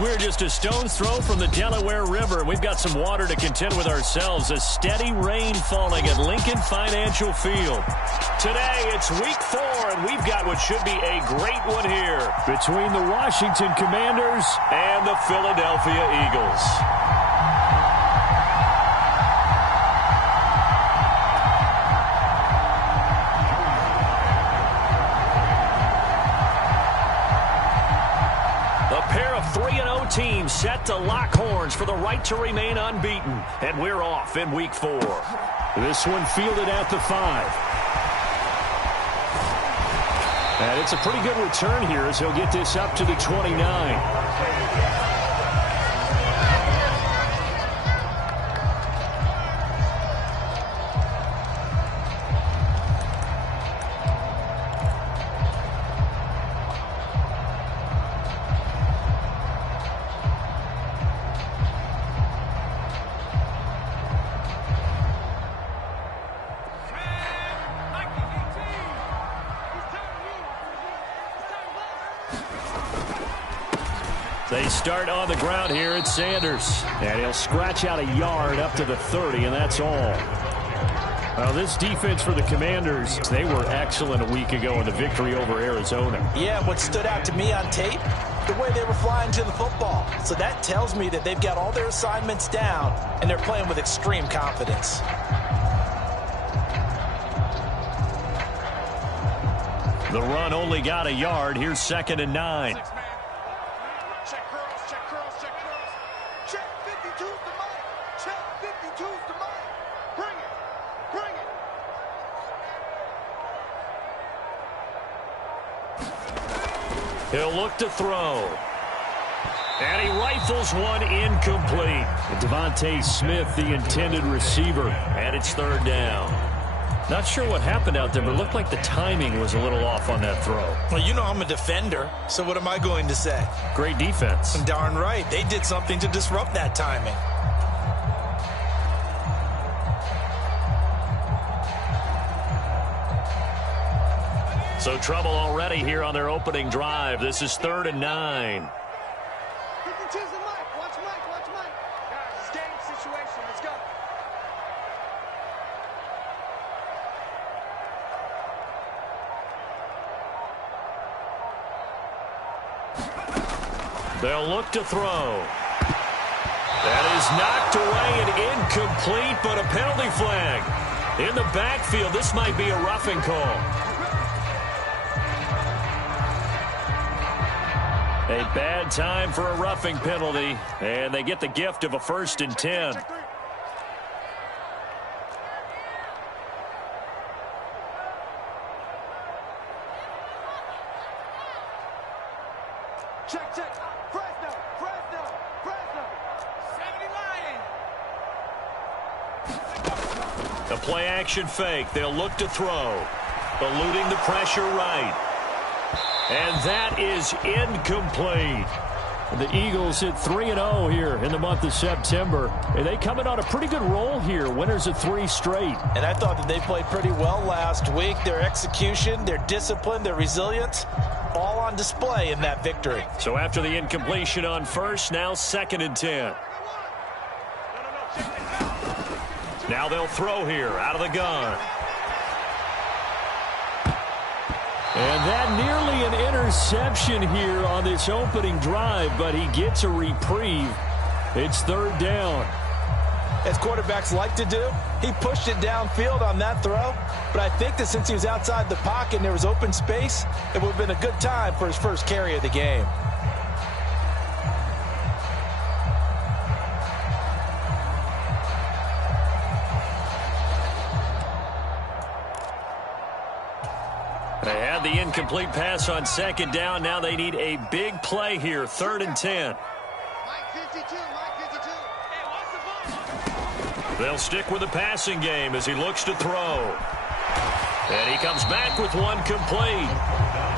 We're just a stone's throw from the Delaware River. We've got some water to contend with ourselves. A steady rain falling at Lincoln Financial Field. Today, it's week 4, and we've got what should be a great one here between the Washington Commanders and the Philadelphia Eagles. Pair of 3-0 teams set to lock horns for the right to remain unbeaten. And we're off in week 4. This one fielded at the 5. And it's a pretty good return here as he'll get this up to the 29. They start on the ground here at Sanders. And he'll scratch out a yard up to the 30, and that's all. Well, this defense for the Commanders, they were excellent a week ago in the victory over Arizona. Yeah, what stood out to me on tape, the way they were flying to the football. So that tells me that they've got all their assignments down, and they're playing with extreme confidence. The run only got a yard. Here's 2nd and 9. He'll look to throw. And he rifles one incomplete. Devontae Smith, the intended receiver. And it's 3rd down. Not sure what happened out there, but it looked like the timing was a little off on that throw. Well, you know I'm a defender, so what am I going to say? Great defense. Darn right. They did something to disrupt that timing. So trouble already here on their opening drive. This is 3rd and 9. Watch Mike. Guys, it's game situation. Let's go. They'll look to throw. That is knocked away and incomplete, but a penalty flag. In the backfield, this might be a roughing call. A bad time for a roughing penalty, and they get the gift of a 1st and 10. Check. Fresno. 70 Lions. A play-action fake. They'll look to throw. Eluding the pressure right. And that is incomplete. The Eagles hit 3-0 here in the month of September. And they come in on a pretty good roll here. Winners of 3 straight. And I thought that they played pretty well last week. Their execution, their discipline, their resilience, all on display in that victory. So after the incompletion on 1st, now 2nd and 10. Now they'll throw here out of the gun. And that nearly an interception here on this opening drive, but he gets a reprieve. It's 3rd down. As quarterbacks like to do, he pushed it downfield on that throw, but I think that since he was outside the pocket and there was open space, it would have been a good time for his first carry of the game. They had the incomplete pass on 2nd down. Now they need a big play here. 3rd and 10. Mike 52. Hey, what's the ball? They'll stick with the passing game as he looks to throw. And he comes back with one complete.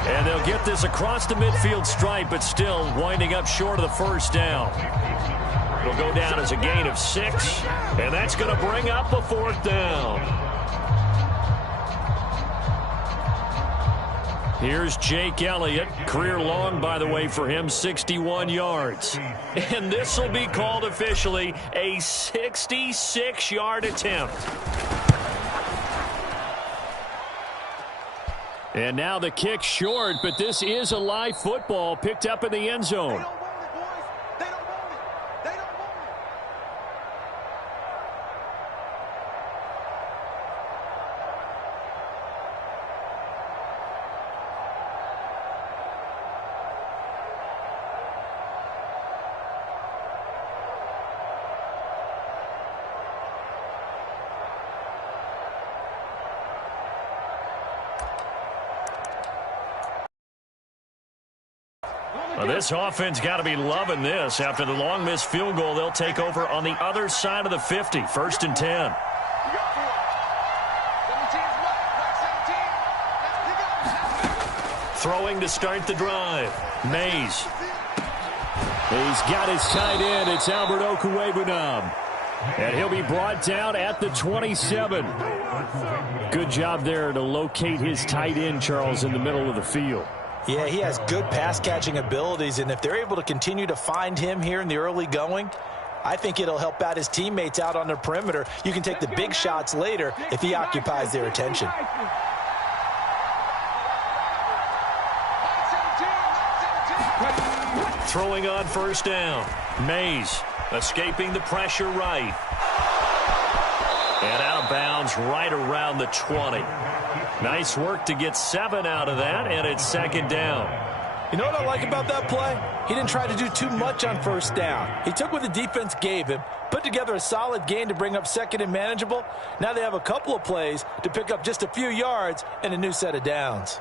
And they'll get this across the midfield stripe, but still winding up short of the 1st down. It'll go down as a gain of 6. And that's going to bring up a 4th down. Here's Jake Elliott. Career long, by the way, for him, 61 yards. And this will be called officially a 66-yard attempt. And now the kick short, but this is a live football picked up in the end zone. Well, this offense got to be loving this. After the long missed field goal, they'll take over on the other side of the 50, 1st and 10. Throwing to start the drive. Mays. He's got his tight end. It's Albert Okwuegbunam. And he'll be brought down at the 27. Good job there to locate his tight end, Charles, in the middle of the field. Yeah, he has good pass-catching abilities, and if they're able to continue to find him here in the early going, I think it'll help out his teammates out on the perimeter. You can take the big shots later if he occupies their attention. Throwing on 1st down. Mays escaping the pressure right. And out of bounds right around the 20. Nice work to get 7 out of that, and it's 2nd down. You know what I like about that play? He didn't try to do too much on 1st down. He took what the defense gave him, put together a solid gain to bring up 2nd and manageable. Now they have a couple of plays to pick up just a few yards and a new set of downs.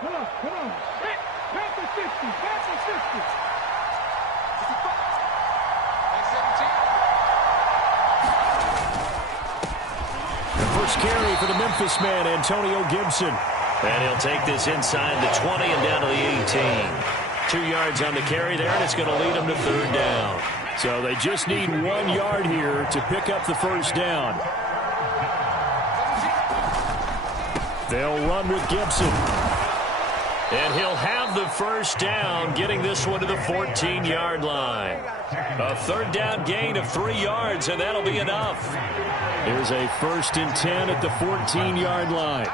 Come on. Back to 50. First carry for the Memphis man, Antonio Gibson. And he'll take this inside the 20 and down to the 18. 2 yards on the carry there, and it's going to lead them to 3rd down. So they just need 1 yard here to pick up the 1st down. They'll run with Gibson. And he'll have the 1st down, getting this one to the 14-yard line. A 3rd down gain of 3 yards, and that'll be enough. Here's a 1st and 10 at the 14-yard line.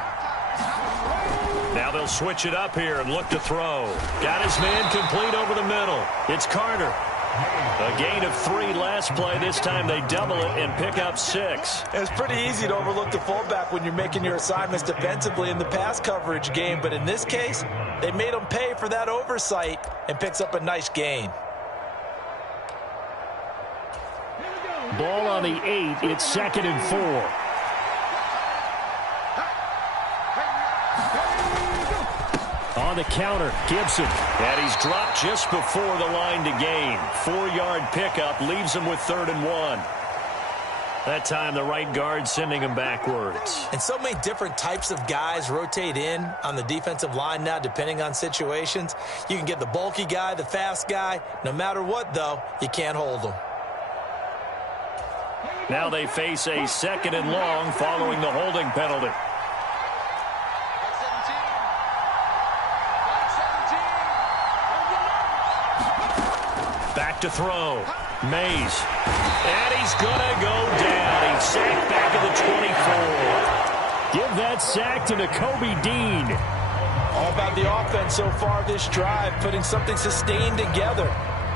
Now they'll switch it up here and look to throw. Got his man complete over the middle. It's Carter. A gain of 3 last play. This time they double it and pick up 6. It's pretty easy to overlook the fullback when you're making your assignments defensively in the pass coverage game, but in this case, they made him pay for that oversight and picks up a nice gain. Ball on the 8. It's 2nd and 4. On the counter, Gibson. And he's dropped just before the line to gain. 4-yard pickup leaves him with 3rd and 1. That time the right guard sending him backwards. And so many different types of guys rotate in on the defensive line now depending on situations. You can get the bulky guy, the fast guy. No matter what, though, you can't hold them. Now they face a 2nd and long following the holding penalty. Back to throw. Mays. And he's going to go down. He's sacked back at the 24. Give that sack to Nakobe Dean. All about the offense so far this drive, putting something sustained together.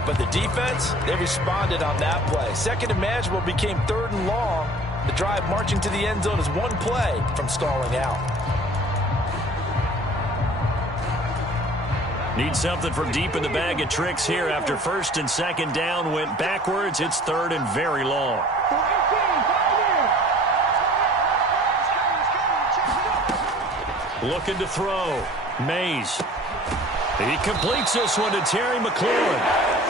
But the defense, they responded on that play. 2nd and manageable became 3rd and long. The drive marching to the end zone is 1 play from stalling out. Need something from deep in the bag of tricks here after 1st and 2nd down went backwards. It's 3rd and very long. Looking to throw. Mays. He completes this one to Terry McLaurin.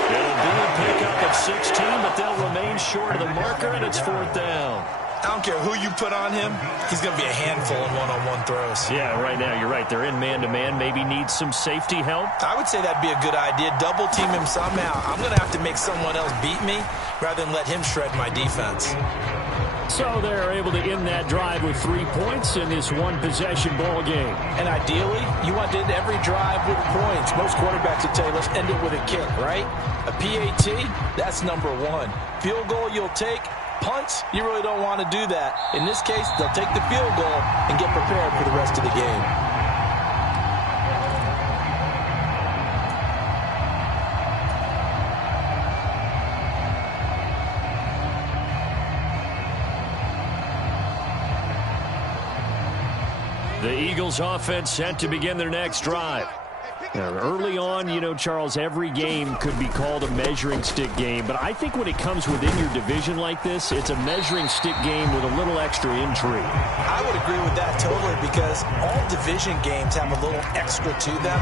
It'll be a pickup of 16, but they'll remain short of the marker, and it's 4th down. I don't care who you put on him, he's going to be a handful in one-on-one throws. Yeah, right now, you're right. They're in man-to-man. Maybe need some safety help. I would say that'd be a good idea. Double team him somehow. I'm going to have to make someone else beat me rather than let him shred my defense. So they're able to end that drive with 3 points in this one-possession ball game. And ideally, you want to end every drive with points. Most quarterbacks would tell you, let's end it with a kick, right? A PAT, that's number one. Field goal you'll take. Punts, you really don't want to do that. In this case, they'll take the field goal and get prepared for the rest of the game. The Eagles offense set to begin their next drive. Now, early on, you know, Charles, every game could be called a measuring stick game, but I think when it comes within your division like this, it's a measuring stick game with a little extra intrigue. I would agree with that totally, because all division games have a little extra to them.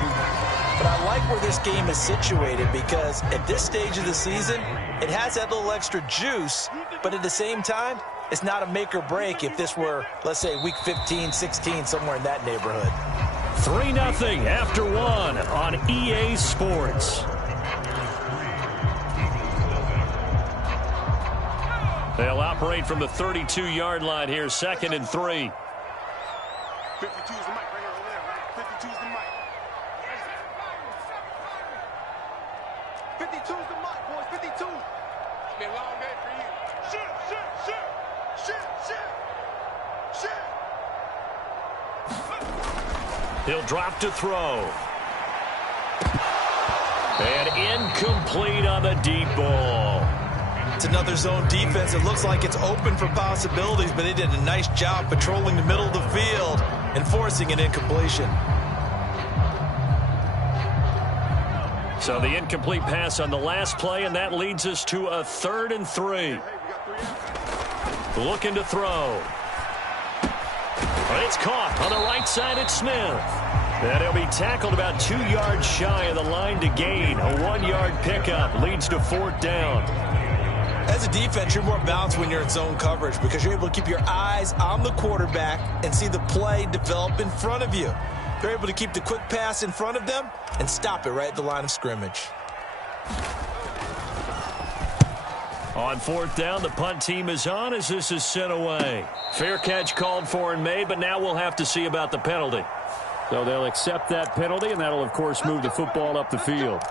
But I like where this game is situated, because at this stage of the season, it has that little extra juice, but at the same time, it's not a make or break if this were, let's say, week 15, 16, somewhere in that neighborhood. 3-0 after one on EA Sports. They'll operate from the 32-yard line here, 2nd and 3. 52 is the mic right here over there, right? 52 is the mic. 52 is the mic, boys. 52. It's been a long day for you. Shit. He'll drop to throw. And incomplete on the deep ball. It's another zone defense. It looks like it's open for possibilities, but they did a nice job patrolling the middle of the field and forcing an incompletion. So the incomplete pass on the last play, and that leads us to a 3rd and 3. Looking to throw. It's caught on the right side at Smith. And he'll be tackled about 2 yards shy of the line to gain. A 1-yard pickup leads to 4th down. As a defense, you're more balanced when you're in zone coverage because you're able to keep your eyes on the quarterback and see the play develop in front of you. You're able to keep the quick pass in front of them and stop it right at the line of scrimmage. On 4th down, the punt team is on as this is sent away. Fair catch called for and made, but now we'll have to see about the penalty. So they'll accept that penalty, and that'll, of course, move the football up the field.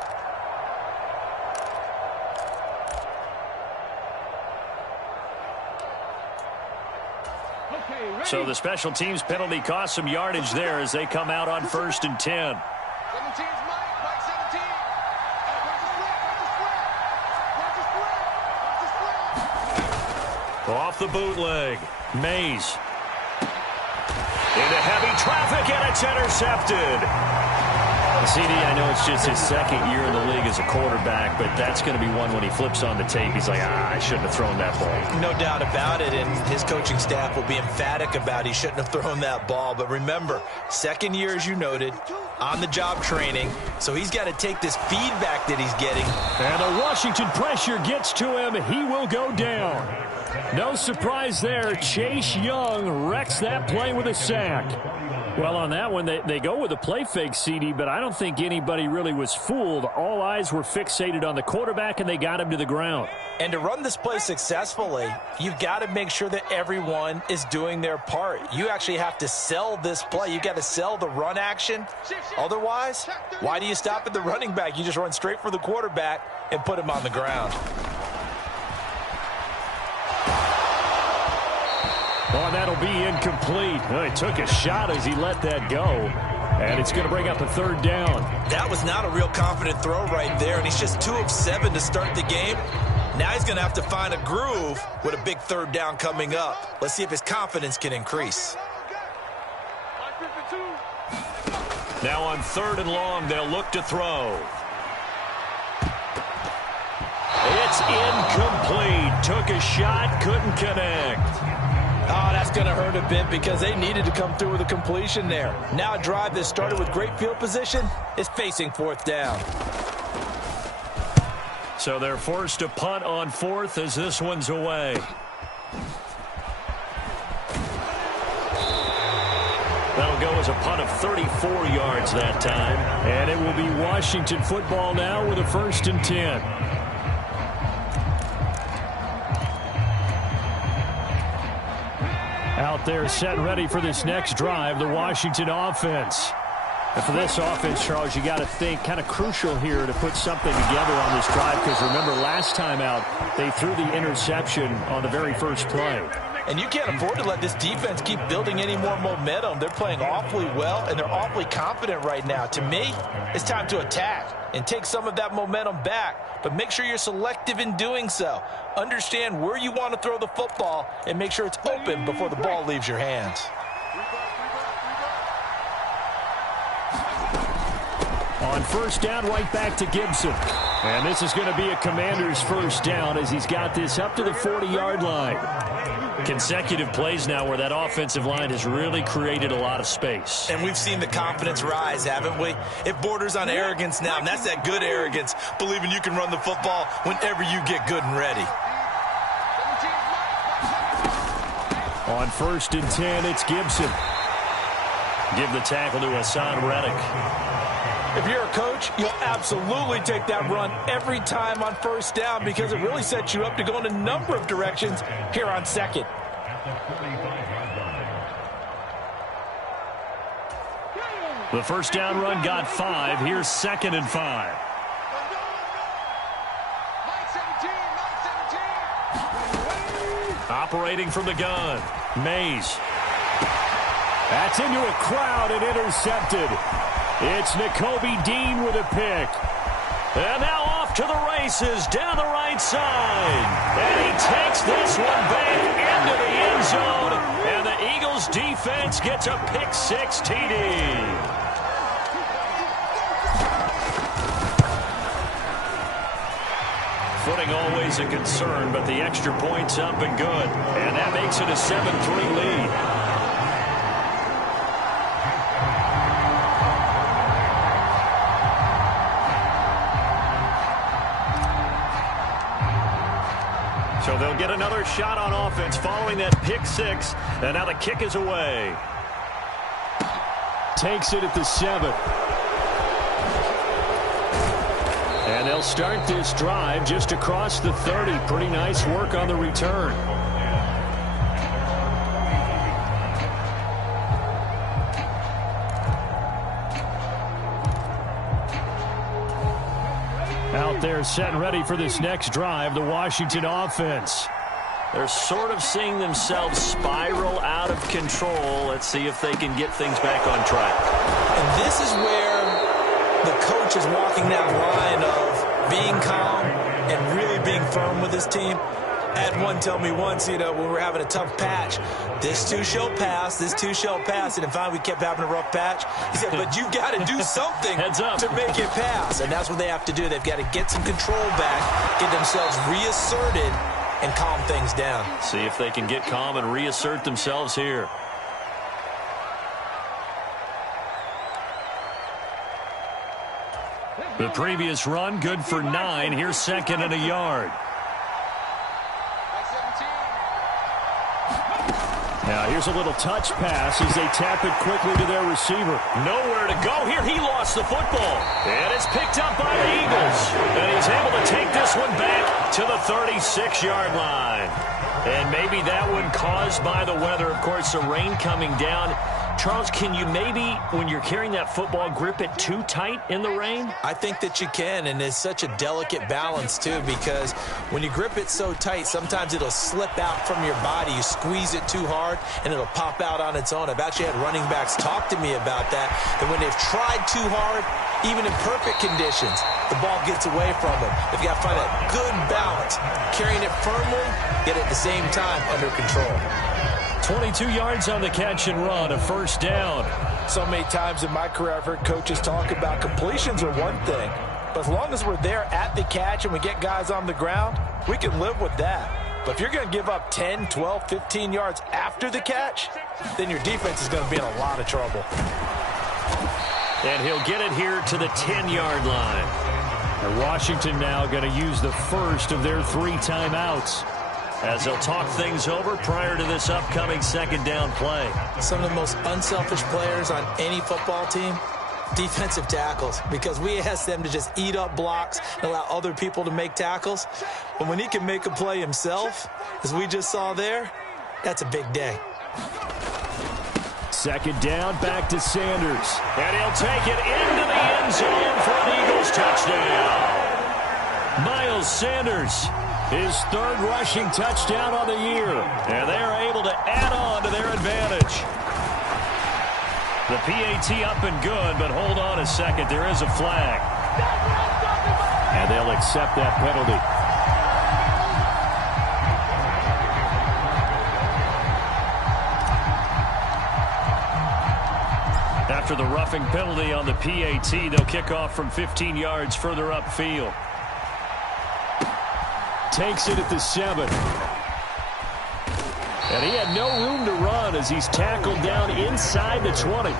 So the special teams penalty cost some yardage there as they come out on 1st and 10. 17's Mike 17. Off the bootleg. Mays. Into heavy traffic, and it's intercepted. CD, I know it's just his 2nd year in the league as a quarterback, but that's going to be one when he flips on the tape. He's like, I shouldn't have thrown that ball. No doubt about it, and his coaching staff will be emphatic about he shouldn't have thrown that ball. But remember, 2nd year, as you noted, on-the-job training, so he's got to take this feedback that he's getting. And the Washington pressure gets to him. He will go down. No surprise there. Chase Young wrecks that play with a sack. Well, on that one, they go with a play fake, CD, but I don't think anybody really was fooled. All eyes were fixated on the quarterback, and they got him to the ground. And to run this play successfully, you've got to make sure that everyone is doing their part. You actually have to sell this play. You've got to sell the run action. Otherwise, why do you stop at the running back? You just run straight for the quarterback and put him on the ground. Oh, that'll be incomplete. Oh, he took a shot as he let that go. And it's going to bring up a 3rd down. That was not a real confident throw right there, and he's just 2 of 7 to start the game. Now he's going to have to find a groove with a big 3rd down coming up. Let's see if his confidence can increase. Now on 3rd and long, they'll look to throw. It's incomplete. Took a shot, couldn't connect. Oh, that's going to hurt a bit because they needed to come through with a completion there. Now a drive that started with great field position is facing 4th down. So they're forced to punt on 4th as this one's away. That'll go as a punt of 34 yards that time. And it will be Washington football now with a 1st and 10. Out there set and ready for this next drive, the Washington offense. And for this offense, Charles, you got to think kind of crucial here to put something together on this drive, because remember last time out they threw the interception on the very first play. And you can't afford to let this defense keep building any more momentum. They're playing awfully well, and they're awfully confident right now. To me, it's time to attack and take some of that momentum back, but make sure you're selective in doing so. Understand where you want to throw the football and make sure it's open before the ball leaves your hands. On first down, right back to Gibson. And this is going to be a Commander's first down as he's got this up to the 40-yard line. Consecutive plays now where that offensive line has really created a lot of space. And we've seen the confidence rise, haven't we? It borders on arrogance now, and that's that good arrogance, believing you can run the football whenever you get good and ready. On first and 10, it's Gibson. Give the tackle to Hassan Reddick. If you're a coach, you'll absolutely take that run every time on first down because it really sets you up to go in a number of directions here on second. The first down run got 5. Here's second and 5. Operating from the gun, Mays. That's into a crowd and intercepted. It's Nakobe Dean with a pick. And now off to the races down the right side. And he takes this one back into the end zone. And the Eagles defense gets a pick-6 TD. Footing always a concern, but the extra point's up and good. And that makes it a 7-3 lead. So they'll get another shot on offense following that pick-6. And now the kick is away. Takes it at the 7. And they'll start this drive just across the 30. Pretty nice work on the return. Out there set and ready for this next drive, the Washington offense. They're sort of seeing themselves spiral out of control. Let's see if they can get things back on track. And this is where the coach is walking that line of being calm and really being firm with his team. I had one tell me once, when we were having a tough patch, this too shall pass, this too shall pass. And finally we kept having a rough patch. He said, but you've got to do something to make it pass. And that's what they have to do. They've got to get some control back, get themselves reasserted, and calm things down. See if they can get calm and reassert themselves here. The previous run, good for 9. Here's second and a yard. Now here's a little touch pass as they tap it quickly to their receiver. Nowhere to go here. He lost the football. And it's picked up by the Eagles. And he's able to take this one back to the 36-yard line. And maybe that one caused by the weather. Of course, the rain coming down. Charles, can you maybe, when you're carrying that football, grip it too tight in the rain? I think that you can, and it's such a delicate balance, too, because when you grip it so tight, sometimes it'll slip out from your body. You squeeze it too hard, and it'll pop out on its own. I've actually had running backs talk to me about that when they've tried too hard, even in perfect conditions, the ball gets away from them. They've got to find that good balance, carrying it firmly, yet at the same time under control. 22 yards on the catch and run, a first down. So many times in my career I've heard coaches talk about completions are one thing, but as long as we're there at the catch and we get guys on the ground, we can live with that. But if you're going to give up 10, 12, 15 yards after the catch, then your defense is going to be in a lot of trouble. And he'll get it here to the 10-yard line. And Washington now going to use the first of their 3 timeouts, as they'll talk things over prior to this upcoming second down play. Some of the most unselfish players on any football team, defensive tackles, because we ask them to just eat up blocks and allow other people to make tackles. But when he can make a play himself, as we just saw there, that's a big day. Second down, back to Sanders. And he'll take it into the end zone for an Eagles touchdown. Miles Sanders, his third rushing touchdown on the year. And they're able to add on to their advantage. The PAT up and good, but hold on a second. There is a flag. And they'll accept that penalty. After the roughing penalty on the PAT, they'll kick off from 15 yards further upfield. Takes it at the 7. And he had no room to run as he's tackled down inside the 20.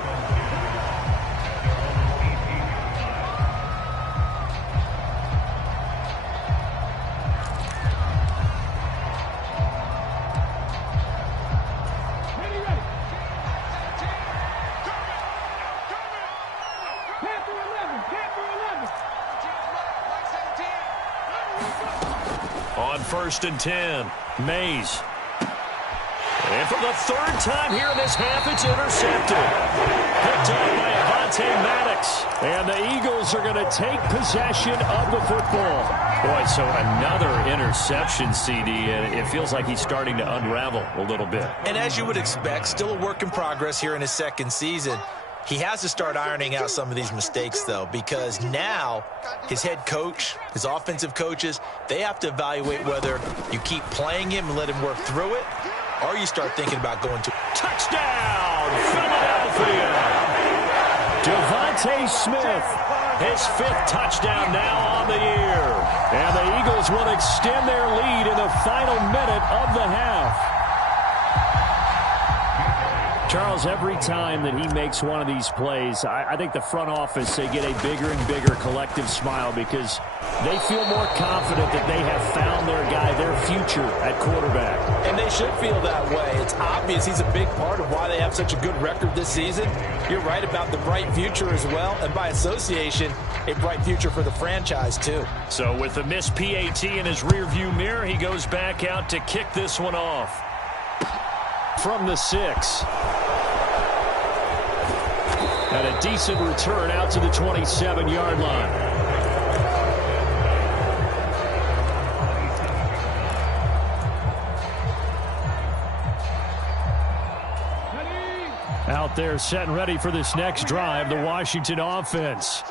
On 1st and 10, Mays. And for the third time here in this half, it's intercepted. Picked up by Avonte Maddox. And the Eagles are going to take possession of the football. Boy, so another interception, CD, and it feels like he's starting to unravel a little bit. And as you would expect, still a work in progress here in his second season. He has to start ironing out some of these mistakes, though, because now his head coach, his offensive coaches, they have to evaluate whether you keep playing him and let him work through it, or you start thinking about going to touchdown, Philadelphia. Devontae Smith, his 5th touchdown now on the year. And the Eagles will extend their lead in the final minute of the half. Charles, every time that he makes one of these plays, I think the front office, they get a bigger and bigger collective smile because they feel more confident that they have found their guy, their future at quarterback. And they should feel that way. It's obvious he's a big part of why they have such a good record this season. You're right about the bright future as well, and by association, a bright future for the franchise too. So with the missed PAT in his rearview mirror, he goes back out to kick this one off. From the 6. And a decent return out to the 27-yard line. Out there set and ready for this next drive, the Washington offense.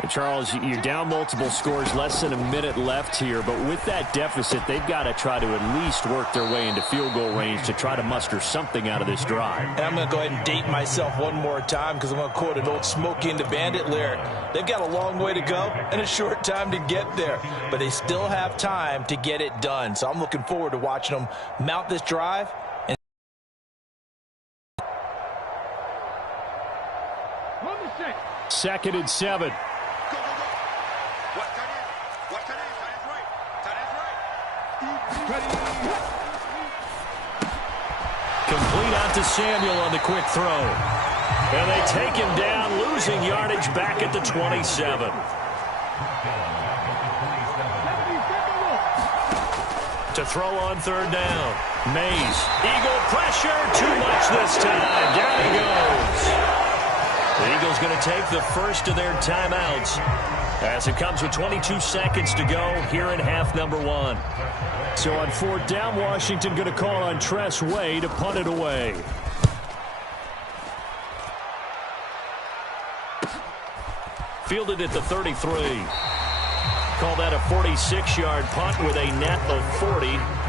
And Charles, you're down multiple scores, less than a minute left here, but with that deficit, they've got to try to at least work their way into field goal range to try to muster something out of this drive. And I'm going to go ahead and date myself one more time because I'm going to quote an old Smokey and the Bandit lyric. They've got a long way to go and a short time to get there, but they still have time to get it done. So I'm looking forward to watching them mount this drive. 2nd and 7. Complete out to Samuel on the quick throw. And they take him down, losing yardage back at the 27. To throw on 3rd down. Mays. Eagle pressure. Too much this time. Down he goes. The Eagles going to take the first of their timeouts as it comes with 22 seconds to go here in half number 1. So on 4th down, Washington going to call on Tress Way to punt it away. Fielded at the 33. Call that a 46-yard punt with a net of 40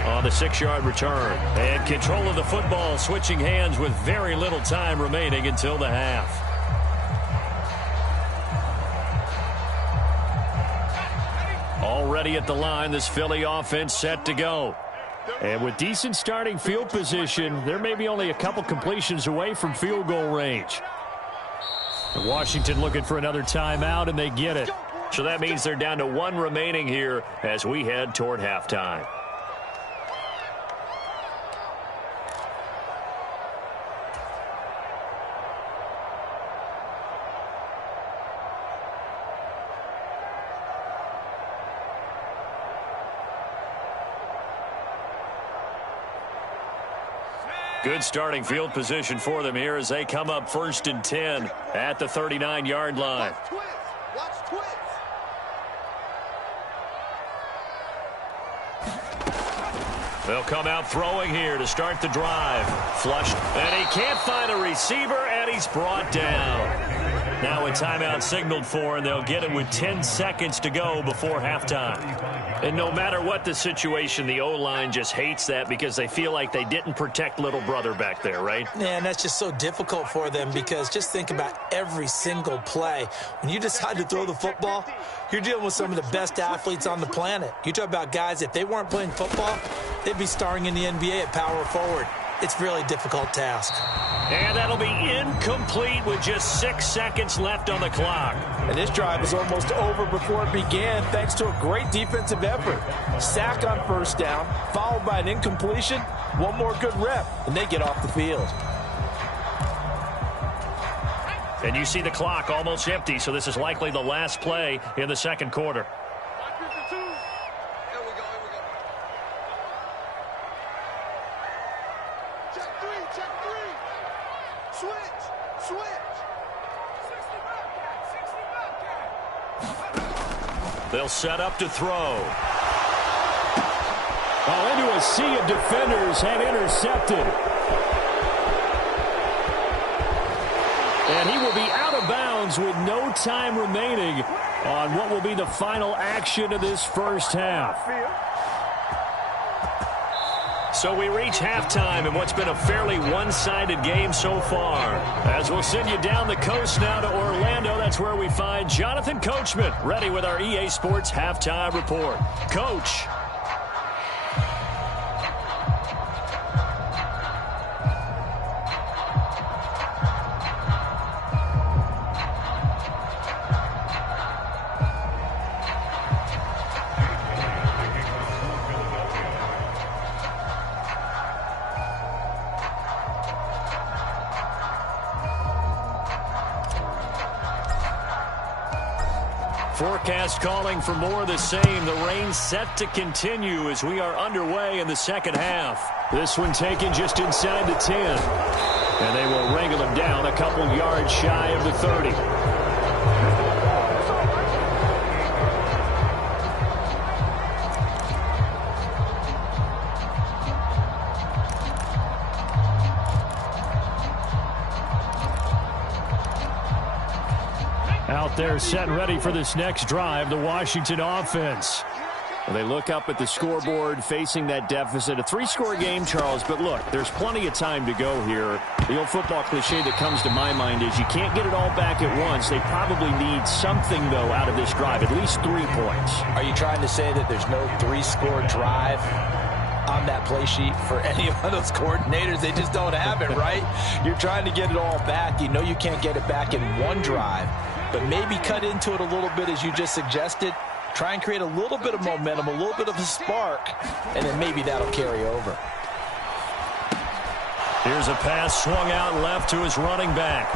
on the 6-yard return. And control of the football switching hands with very little time remaining until the half. Already at the line, this Philly offense set to go. And with decent starting field position, there may be only a couple completions away from field goal range. Washington looking for another timeout, and they get it. So that means they're down to 1 remaining here as we head toward halftime. Good starting field position for them here as they come up 1st and 10 at the 39-yard line. Watch twits. They'll come out throwing here to start the drive. Flushed, and he can't find a receiver, and he's brought down. Now a timeout signaled for, and they'll get it with 10 seconds to go before halftime. And no matter what the situation, the O-line just hates that because they feel like they didn't protect little brother back there, right? Yeah, and that's just so difficult for them because just think about every single play. When you decide to throw the football, you're dealing with some of the best athletes on the planet. You talk about guys, if they weren't playing football, they'd be starring in the NBA at power forward. It's a really difficult task. And that'll be incomplete with just 6 seconds left on the clock. And this drive was almost over before it began thanks to a great defensive effort. Sack on 1st down, followed by an incompletion. One more good rep, and they get off the field. And you see the clock almost empty, so this is likely the last play in the second quarter. They'll set up to throw. Into a sea of defenders and intercepted. And he will be out of bounds with no time remaining on what will be the final action of this first half. So we reach halftime in what's been a fairly one-sided game so far. As we'll send you down the coast now to Orlando, that's where we find Jonathan Coachman ready with our EA Sports Halftime Report. Coach. Forecast calling for more of the same. The rain set to continue as we are underway in the second half. This one taken just inside the 10. And they will wrangle him down a couple yards shy of the 30. Out there set and ready for this next drive, the Washington offense. Well, they look up at the scoreboard facing that deficit. A 3-score game, Charles, but look, there's plenty of time to go here. The old football cliche that comes to my mind is you can't get it all back at once. They probably need something, though, out of this drive, at least 3 points. Are you trying to say that there's no 3-score drive on that play sheet for any of those coordinators? They just don't have it, right? You're trying to get it all back. You know you can't get it back in one drive, but maybe cut into it a little bit as you just suggested. Try and create a little bit of momentum, a little bit of a spark, and then maybe that'll carry over. Here's a pass swung out left to his running back.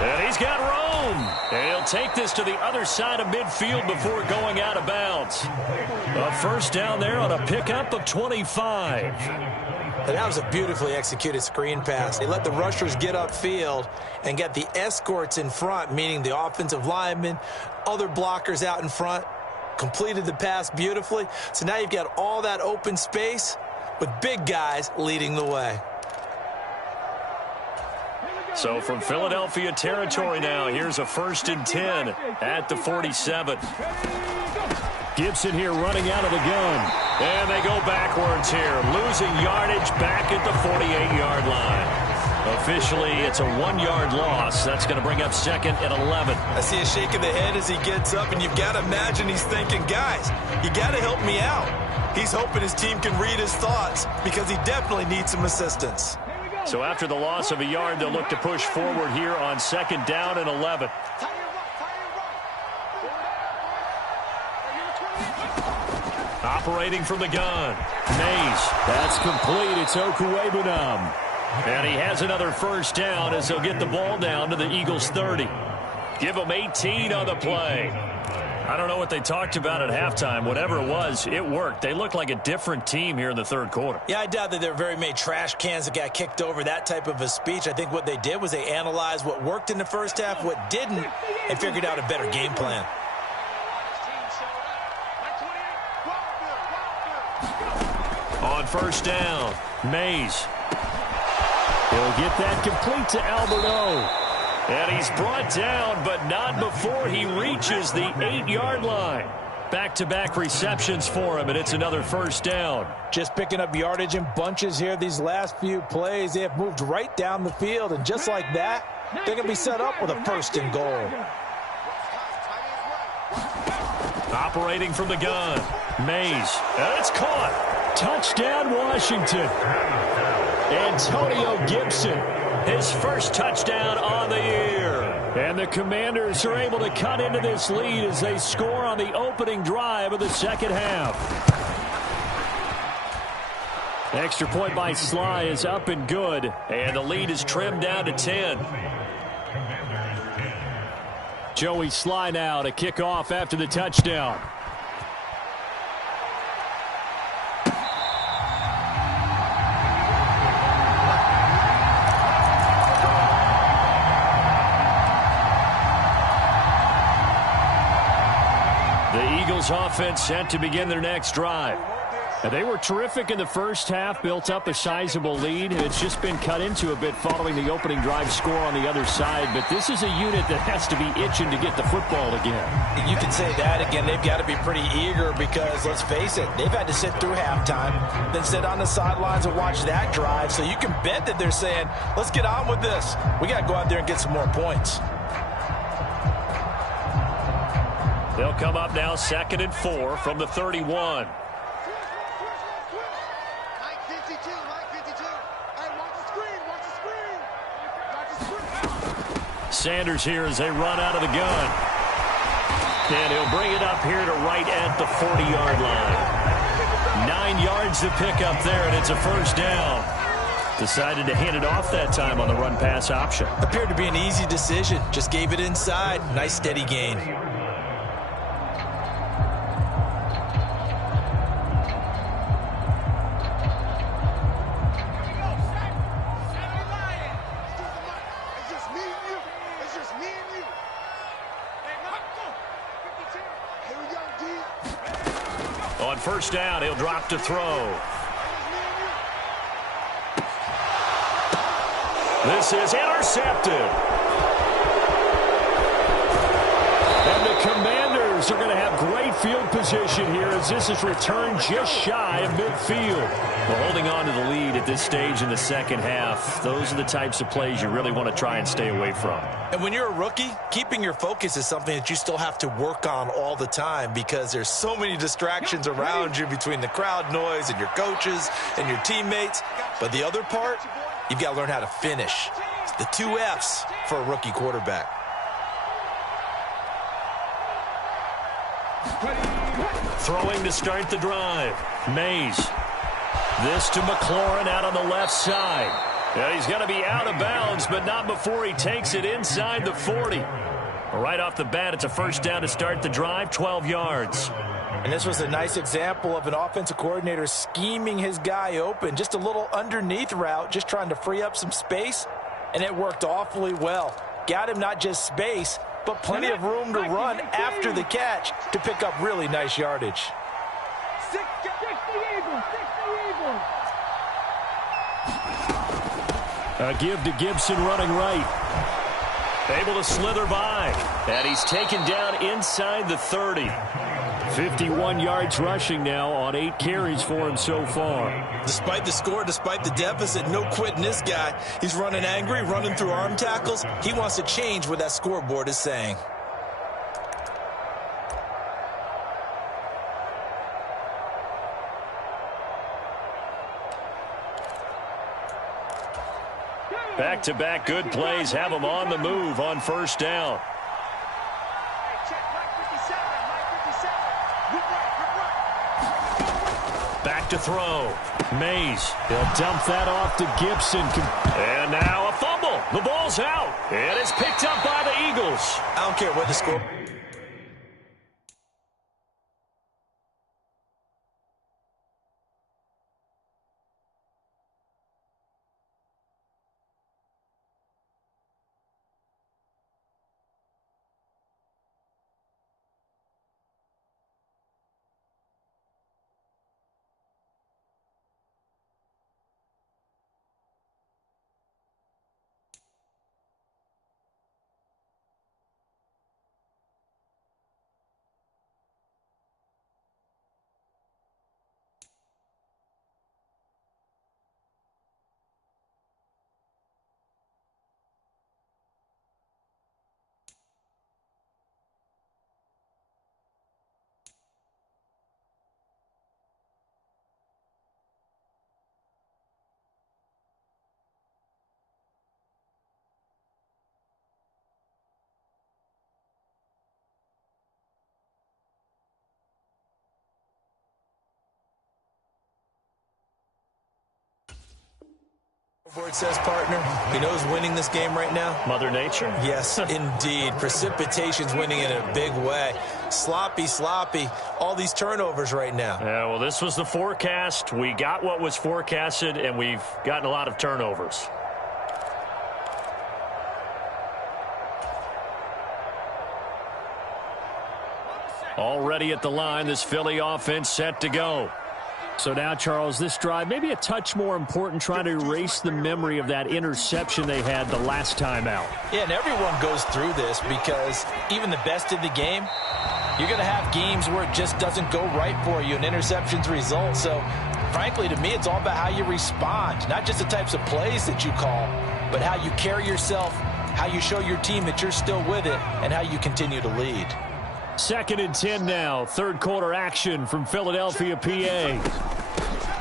And he's got room. And he'll take this to the other side of midfield before going out of bounds. A first down there on a pickup of 25. And that was a beautifully executed screen pass. They let the rushers get upfield and get the escorts in front, meaning the offensive linemen, other blockers out in front, completed the pass beautifully. So now you've got all that open space with big guys leading the way. So from Philadelphia territory now, here's a 1st and 10 at the 47. Gibson here running out of the gun. And they go backwards here, losing yardage back at the 48-yard line. Officially, it's a 1-yard loss. That's going to bring up 2nd and 11. I see a shake of the head as he gets up, and you've got to imagine he's thinking, guys, you got to help me out. He's hoping his team can read his thoughts because he definitely needs some assistance. So after the loss of a yard, they'll look to push forward here on 2nd down and 11. Operating from the gun. Mays. That's complete. It's Okuwebunam. And he has another first down as they'll get the ball down to the Eagles 30. Give them 18 on the play. I don't know what they talked about at halftime. Whatever it was, it worked. They looked like a different team here in the third quarter. Yeah, I doubt that there were very many trash cans that got kicked over, that type of a speech. I think what they did was they analyzed what worked in the first half, what didn't, and figured out a better game plan. On first down, Mays. He'll get that complete to Alberto. And he's brought down, but not before he reaches the 8-yard line. Back-to-back receptions for him, and it's another first down. Just picking up yardage in bunches here these last few plays. They have moved right down the field, and just like that, they're going to be set up with a first and goal. Operating from the gun, Mays. And it's caught. Touchdown, Washington. Antonio Gibson, his first touchdown on the year. And the Commanders are able to cut into this lead as they score on the opening drive of the second half. Extra point by Sly is up and good, and the lead is trimmed down to 10. Joey Sly now to kick off after the touchdown. The Eagles offense set to begin their next drive. And they were terrific in the first half, built up a sizable lead. It's just been cut into a bit following the opening drive score on the other side. But this is a unit that has to be itching to get the football again. You can say that again. They've got to be pretty eager because, let's face it, they've had to sit through halftime, then sit on the sidelines and watch that drive. So you can bet that they're saying, let's get on with this. We got to go out there and get some more points. They'll come up now 2nd and 4 from the 31. Sanders here as they run out of the gun. And he'll bring it up here to right at the 40-yard line. 9 yards to pick up there, and it's a first down. Decided to hand it off that time on the run-pass option. Appeared to be an easy decision. Just gave it inside. Nice steady gain. On first down, he'll drop to throw. This is intercepted. And the Commanders are going to have great field position here as this is returned just shy of midfield. Well, holding on to the lead at this stage in the second half, those are the types of plays you really want to try and stay away from. And when you're a rookie, keeping your focus is something that you still have to work on all the time because there's so many distractions around you between the crowd noise and your coaches and your teammates. But the other part, you've got to learn how to finish. It's the 2 F's for a rookie quarterback. Throwing to start the drive. Mays. This to McLaurin out on the left side. Yeah, he's going to be out of bounds, but not before he takes it inside the 40. Right off the bat, it's a first down to start the drive, 12 yards. And this was a nice example of an offensive coordinator scheming his guy open. Just a little underneath route, just trying to free up some space, and it worked awfully well. Got him not just space, but plenty of room to run after the catch to pick up really nice yardage. A give to Gibson running right. Able to slither by. And he's taken down inside the 30. 51 yards rushing now on 8 carries for him so far. Despite the score, despite the deficit, no quitting this guy. He's running angry, running through arm tackles. He wants to change what that scoreboard is saying. Back-to-back good plays have him on the move on first down. Back to throw. Mays. He'll dump that off to Gibson. And now a fumble. The ball's out. And it's picked up by the Eagles. I don't care what the score. Board says, partner, you know who's winning this game right now? Mother Nature? Yes, indeed. Precipitation's winning in a big way. Sloppy, all these turnovers right now. Yeah, well, this was the forecast. We got what was forecasted, and we've gotten a lot of turnovers. Already at the line, this Philly offense set to go. So now, Charles, this drive maybe a touch more important, trying to erase the memory of that interception they had the last time out. Yeah, and everyone goes through this because even the best in the game, you're going to have games where it just doesn't go right for you and interceptions result. So, frankly, to me, it's all about how you respond, not just the types of plays that you call, but how you carry yourself, how you show your team that you're still with it, and how you continue to lead. 2nd and 10 now. Third quarter action from Philadelphia, PA.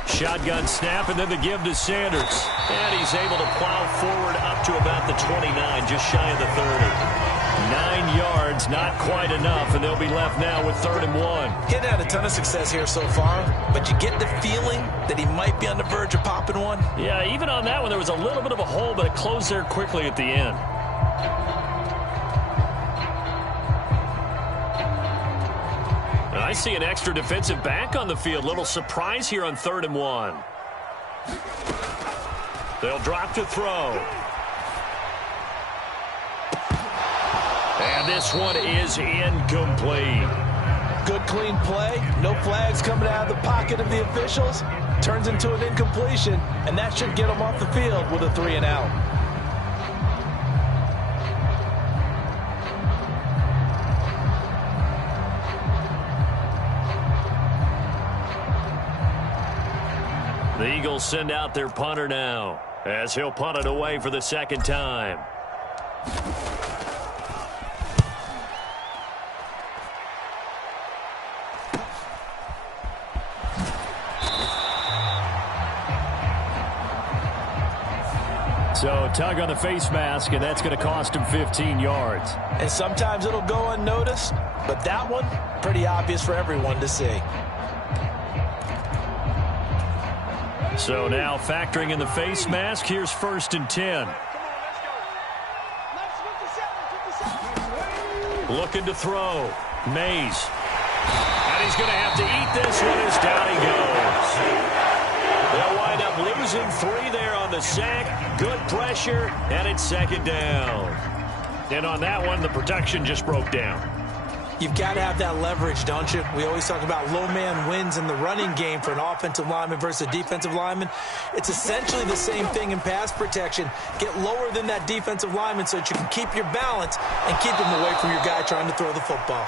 Shotgun snap and then the give to Sanders. And he's able to plow forward up to about the 29, just shy of the 30. 9 yards, not quite enough, and they'll be left now with 3rd and 1. He hadn't had a ton of success here so far, but you get the feeling that he might be on the verge of popping one. Yeah, even on that one, there was a little bit of a hole, but it closed there quickly at the end. I see an extra defensive back on the field. Little surprise here on 3rd and 1. They'll drop to throw. And this one is incomplete. Good, clean play. No flags coming out of the pocket of the officials. Turns into an incompletion, and that should get them off the field with a 3 and out. The Eagles send out their punter now, as he'll punt it away for the 2nd time. So tug on the face mask, and that's going to cost him 15 yards. And sometimes it'll go unnoticed, but that one, pretty obvious for everyone to see. So now factoring in the face mask, here's 1st and 10. Looking to throw. Mays. And he's going to have to eat this one as down he goes. They'll wind up losing 3 there on the sack. Good pressure, and it's 2nd down. And on that one, the protection just broke down. You've got to have that leverage, don't you? We always talk about low man wins in the running game for an offensive lineman versus a defensive lineman. It's essentially the same thing in pass protection. Get lower than that defensive lineman so that you can keep your balance and keep him away from your guy trying to throw the football.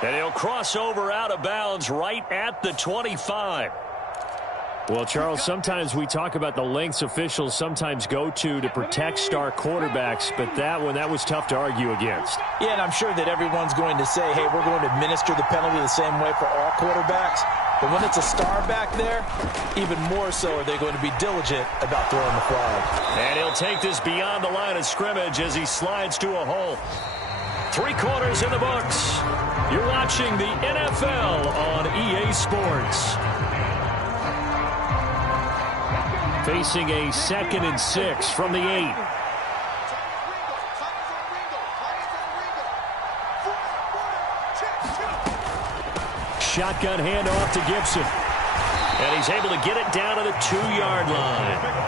And he'll cross over out of bounds right at the 25. Well, Charles, sometimes we talk about the lengths officials sometimes go to protect star quarterbacks, but that was tough to argue against. Yeah, and I'm sure that everyone's going to say, hey, we're going to administer the penalty the same way for all quarterbacks. But when it's a star back there, even more so are they going to be diligent about throwing the flag. And he'll take this beyond the line of scrimmage as he slides to a hole. 3 quarters in the books. You're watching the NFL on EA Sports. Facing a 2nd and 6 from the 8. Shotgun handoff to Gibson. And he's able to get it down to the 2-yard line.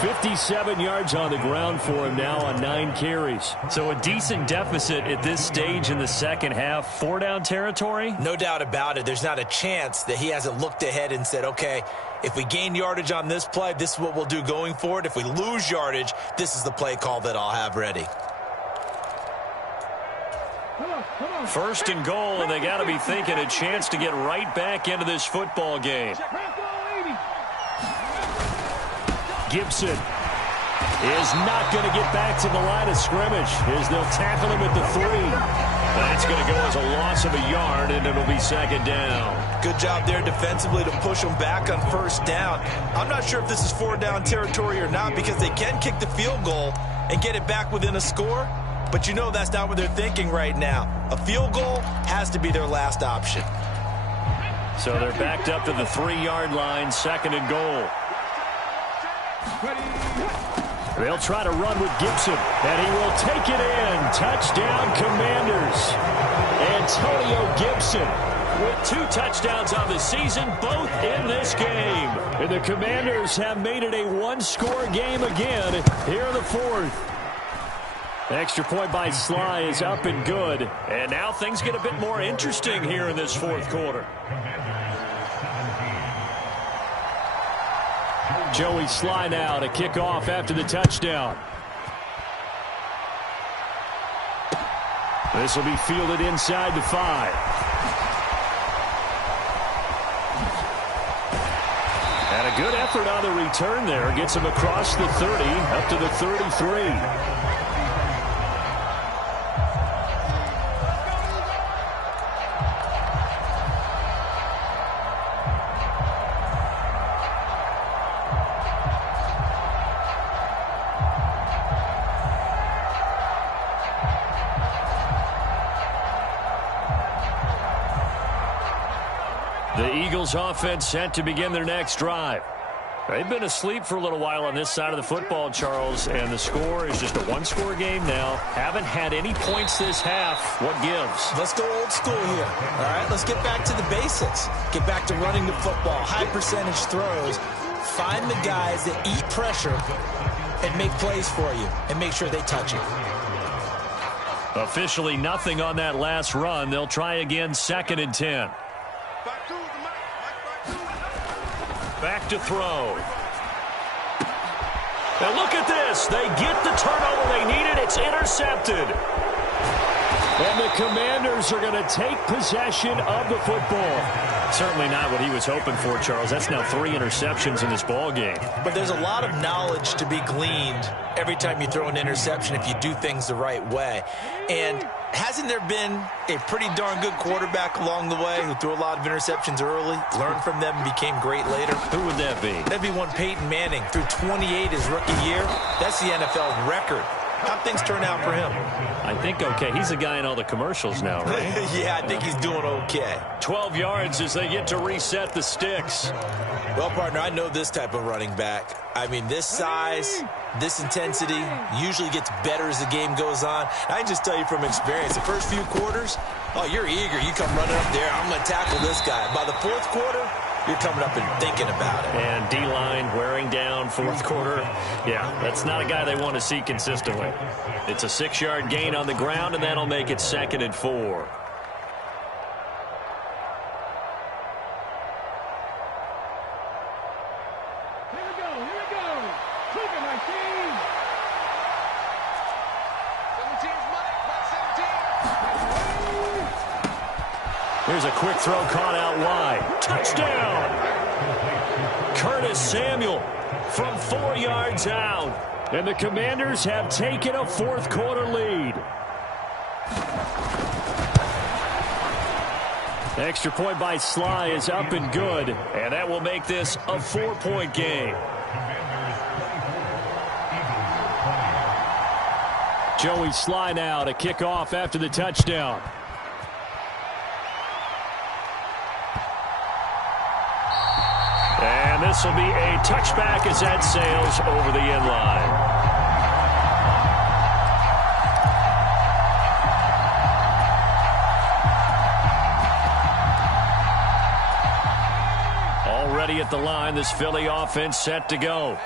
57 yards on the ground for him now on 9 carries. So a decent deficit at this stage in the second half. 4-down territory? No doubt about it. There's not a chance that he hasn't looked ahead and said, okay, if we gain yardage on this play, this is what we'll do going forward. If we lose yardage, this is the play call that I'll have ready. 1st and goal, and they got to be thinking a chance to get right back into this football game. Gibson is not going to get back to the line of scrimmage as they'll tackle him at the 3. That's going to go as a loss of a yard, and it'll be 2nd down. Good job there defensively to push them back on 1st down. I'm not sure if this is 4-down territory or not because they can kick the field goal and get it back within a score. But you know that's not what they're thinking right now. A field goal has to be their last option. So they're backed up to the 3-yard line, 2nd and goal. They'll try to run with Gibson, and he will take it in. Touchdown, Commanders. Antonio Gibson with 2 touchdowns on the season, both in this game. And the Commanders have made it a one-score game again here in the 4th. The extra point by Sly is up and good. And now things get a bit more interesting here in this 4th quarter. Joey Sly now to kick off after the touchdown. This will be fielded inside the 5. And a good effort on the return there. Gets him across the 30, up to the 33. The Eagles offense set to begin their next drive. They've been asleep for a little while on this side of the football, Charles, and the score is just a one-score game now. Haven't had any points this half. What gives? Let's go old school here. All right, let's get back to the basics. Get back to running the football, high percentage throws. Find the guys that eat pressure and make plays for you and make sure they touch it. Officially nothing on that last run. They'll try again, 2nd and 10. Back to throw. Now look at this. They get the turnover they needed. It's intercepted. And the Commanders are going to take possession of the football. Certainly not what he was hoping for, Charles. That's now 3 interceptions in this ball game. But there's a lot of knowledge to be gleaned every time you throw an interception if you do things the right way. And hasn't there been a pretty darn good quarterback along the way who threw a lot of interceptions early, learned from them, and became great later? Who would that be? That'd be one Peyton Manning. Threw 28 his rookie year. That's the NFL record. How'd things turn out for him? I think okay. He's the guy in all the commercials now, right? Yeah, I think he's doing okay. 12 yards as they get to reset the sticks. Well, partner, I know this type of running back. I mean, this size, this intensity usually gets better as the game goes on. I can just tell you from experience, the first few quarters, oh, you're eager. You come running up there, I'm going to tackle this guy. By the 4th quarter, you're coming up and thinking about it. And D-line wearing down 4th quarter. Yeah, that's not a guy they want to see consistently. It's a 6-yard gain on the ground, and that'll make it 2nd and 4. Here's a quick throw caught out wide. Touchdown! Curtis Samuel from 4 yards out. And the Commanders have taken a 4th quarter lead. Extra point by Sly is up and good. And that will make this a 4-point game. Joey Sly now to kick off after the touchdown. And this will be a touchback as that sails over the end line. Already at the line, this Philly offense set to go.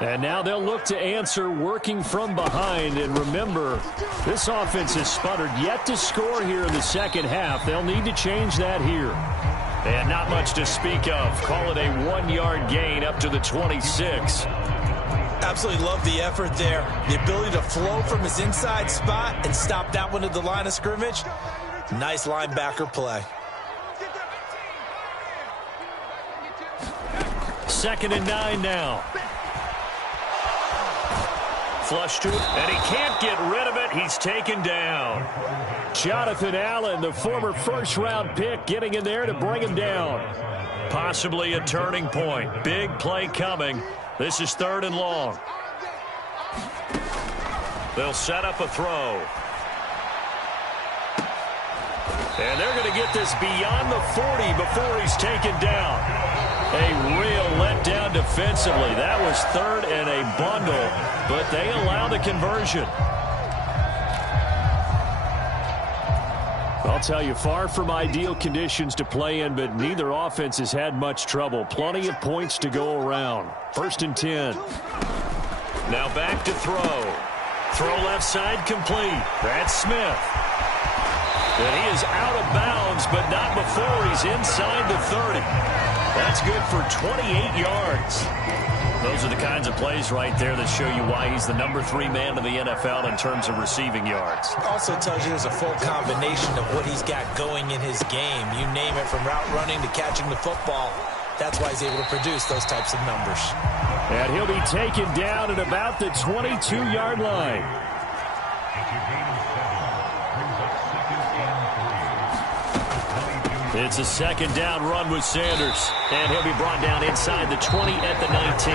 And now they'll look to answer working from behind. And remember, this offense has sputtered yet to score here in the second half. They'll need to change that here. And not much to speak of. Call it a 1-yard gain up to the 26. Absolutely love the effort there. The ability to flow from his inside spot and stop that one at the line of scrimmage. Nice linebacker play. 2nd and 9 now. Flush to it, and he can't get rid of it. He's taken down. Jonathan Allen, the former first-round pick, getting in there to bring him down. Possibly a turning point. Big play coming. This is 3rd and long. They'll set up a throw. And they're going to get this beyond the 40 before he's taken down. A real letdown defensively. That was third and a bundle, but they allow the conversion. I'll tell you, far from ideal conditions to play in, but neither offense has had much trouble. Plenty of points to go around. 1st and 10. Now back to throw. Throw left side complete. That's Smith. And he is out of bounds, but not before he's inside the 30. That's good for 28 yards. Those are the kinds of plays right there that show you why he's the number 3 man in the NFL in terms of receiving yards. Also tells you there's a full combination of what he's got going in his game. You name it, from route running to catching the football. That's why he's able to produce those types of numbers. And he'll be taken down at about the 22-yard line. It's a 2nd down run with Sanders. And he'll be brought down inside the 20 at the 19.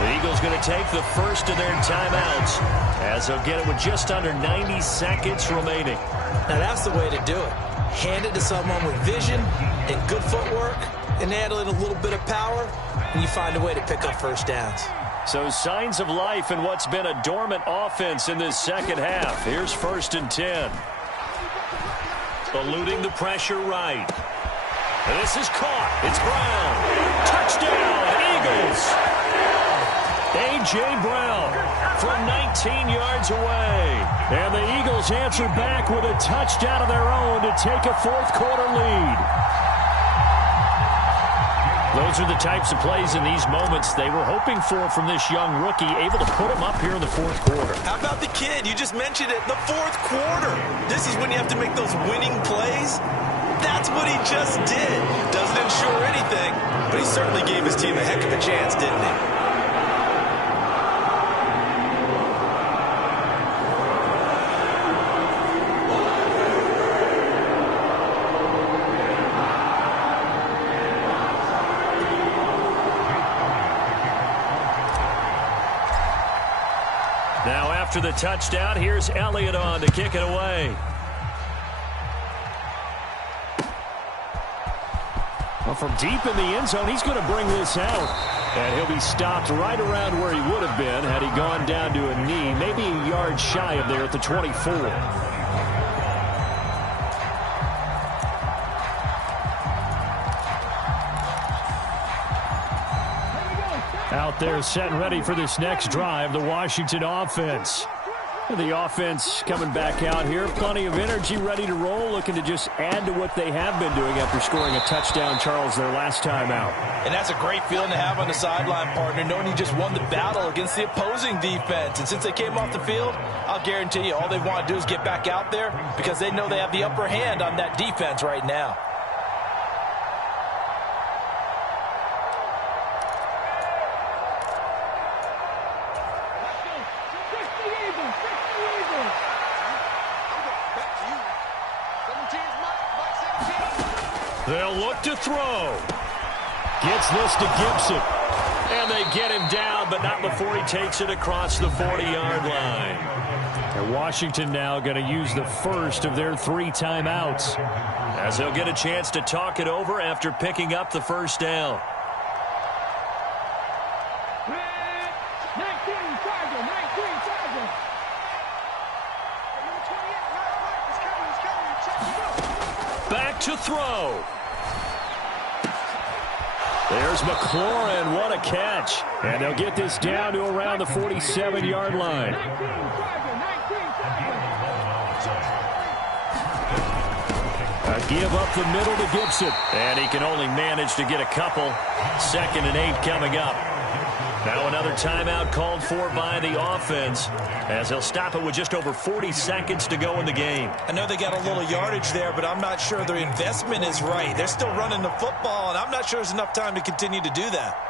The Eagles going to take the first of their timeouts as they'll get it with just under 90 seconds remaining. Now that's the way to do it. Hand it to someone with vision and good footwork, and add in a little bit of power, and you find a way to pick up first downs. So signs of life in what's been a dormant offense in this second half. Here's 1st and 10. Eluding the pressure right. And this is caught. It's Brown. Touchdown, Eagles. A.J. Brown from 19 yards away. And the Eagles answer back with a touchdown of their own to take a 4th quarter lead. Those are the types of plays in these moments they were hoping for from this young rookie, able to put him up here in the 4th quarter. How about the kid? You just mentioned it, the 4th quarter. This is when you have to make those winning plays. That's what he just did. Doesn't ensure anything, but he certainly gave his team a heck of a chance, didn't he? Now after the touchdown, here's Elliott on to kick it away. Well, from deep in the end zone, he's going to bring this out. And he'll be stopped right around where he would have been had he gone down to a knee, maybe a yard shy of there at the 24. Out there set and ready for this next drive, the Washington offense. The offense coming back out here, plenty of energy, ready to roll, looking to just add to what they have been doing after scoring a touchdown, Charles, their last time out. And that's a great feeling to have on the sideline, partner, knowing you just won the battle against the opposing defense. And since they came off the field, I'll guarantee you all they want to do is get back out there because they know they have the upper hand on that defense right now. They'll look to throw. Gets this to Gibson. And they get him down, but not before he takes it across the 40-yard line. And Washington now going to use the first of their 3 timeouts, as they'll get a chance to talk it over after picking up the first down. Back to throw. There's McLaurin. What a catch. And they'll get this down to around the 47-yard line. A give up the middle to Gibson. And he can only manage to get a couple. 2nd and 8 coming up. Now another timeout called for by the offense, as they'll stop it with just over 40 seconds to go in the game. I know they got a little yardage there, but I'm not sure their investment is right. They're still running the football, and I'm not sure there's enough time to continue to do that.